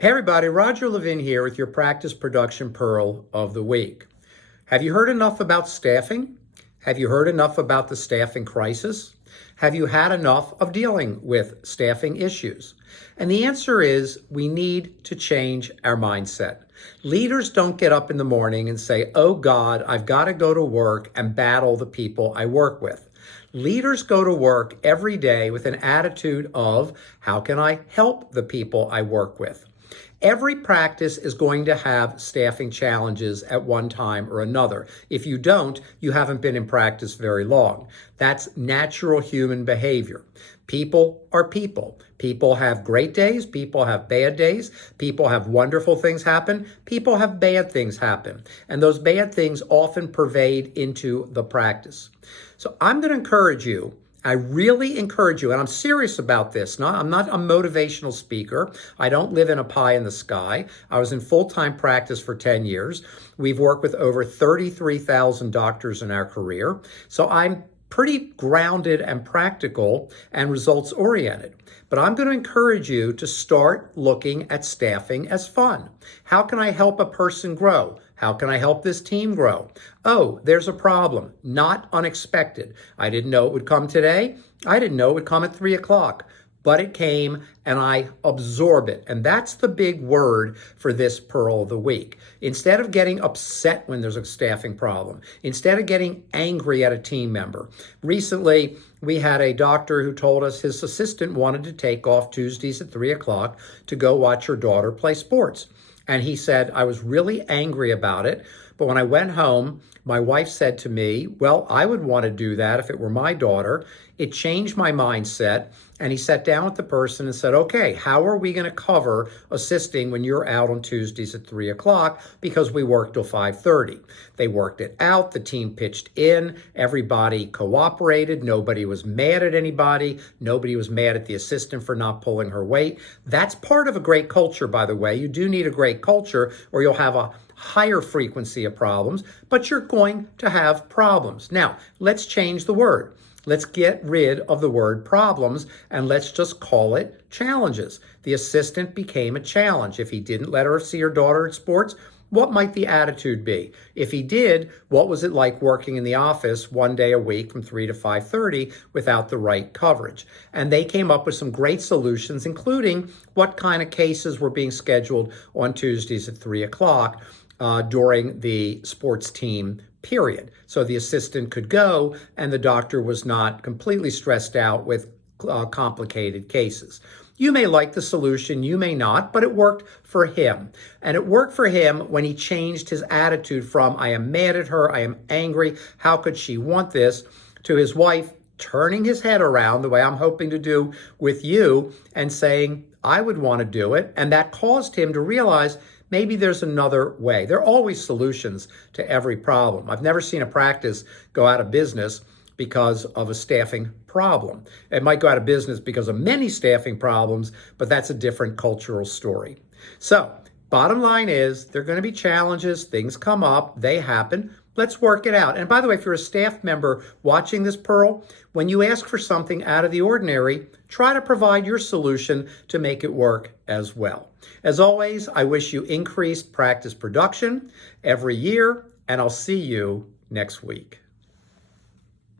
Hey everybody, Roger Levin here with your Practice Production Pearl of the Week. Have you heard enough about staffing? Have you heard enough about the staffing crisis? Have you had enough of dealing with staffing issues? And the answer is we need to change our mindset. Leaders don't get up in the morning and say, oh God, I've got to go to work and battle the people I work with. Leaders go to work every day with an attitude of, how can I help the people I work with? Every practice is going to have staffing challenges at one time or another. If you don't, you haven't been in practice very long. That's natural human behavior. People are people. People have great days. People have bad days. People have wonderful things happen. People have bad things happen. And those bad things often pervade into the practice. So I'm going to encourage you. I really encourage you, and I'm serious about this. I'm not a motivational speaker. I don't live in a pie in the sky. I was in full-time practice for 10 years. We've worked with over 33,000 doctors in our career. So I'm pretty grounded and practical and results oriented. But I'm going to encourage you to start looking at staffing as fun. How can I help a person grow? How can I help this team grow? Oh, there's a problem. Not unexpected. I didn't know it would come today. I didn't know it would come at 3 o'clock. But it came and I absorb it. And that's the big word for this Pearl of the Week. Instead of getting upset when there's a staffing problem, instead of getting angry at a team member. Recently, we had a doctor who told us his assistant wanted to take off Tuesdays at 3 o'clock to go watch her daughter play sports. And he said, I was really angry about it. But when I went home, my wife said to me, well, I would want to do that if it were my daughter. It changed my mindset. And he sat down with the person and said, okay, how are we going to cover assisting when you're out on Tuesdays at 3 o'clock? Because we work till 5:30. They worked it out. The team pitched in. Everybody cooperated. Nobody was mad at anybody. Nobody was mad at the assistant for not pulling her weight. That's part of a great culture, by the way. You do need a great culture or you'll have a higher frequency of problems, but you're going to have problems. Now, let's change the word. Let's get rid of the word problems and let's just call it challenges. The assistant became a challenge. If he didn't let her see her daughter at sports, what might the attitude be? If he did, what was it like working in the office one day a week from 3 to 5:30 without the right coverage? And they came up with some great solutions, including what kind of cases were being scheduled on Tuesdays at 3 o'clock during the sports team period. So the assistant could go and the doctor was not completely stressed out with complicated cases. You may like the solution, you may not, but it worked for him. And it worked for him when he changed his attitude from, I am mad at her, I am angry, how could she want this, to his wife turning his head around the way I'm hoping to do with you and saying, I would want to do it. And that caused him to realize maybe there's another way. There are always solutions to every problem. I've never seen a practice go out of business because of a staffing problem. It might go out of business because of many staffing problems, but that's a different cultural story. So, bottom line is, there are going to be challenges, things come up, they happen. Let's work it out. And by the way, if you're a staff member watching this Pearl, when you ask for something out of the ordinary, try to provide your solution to make it work as well. As always, I wish you increased practice production every year, and I'll see you next week.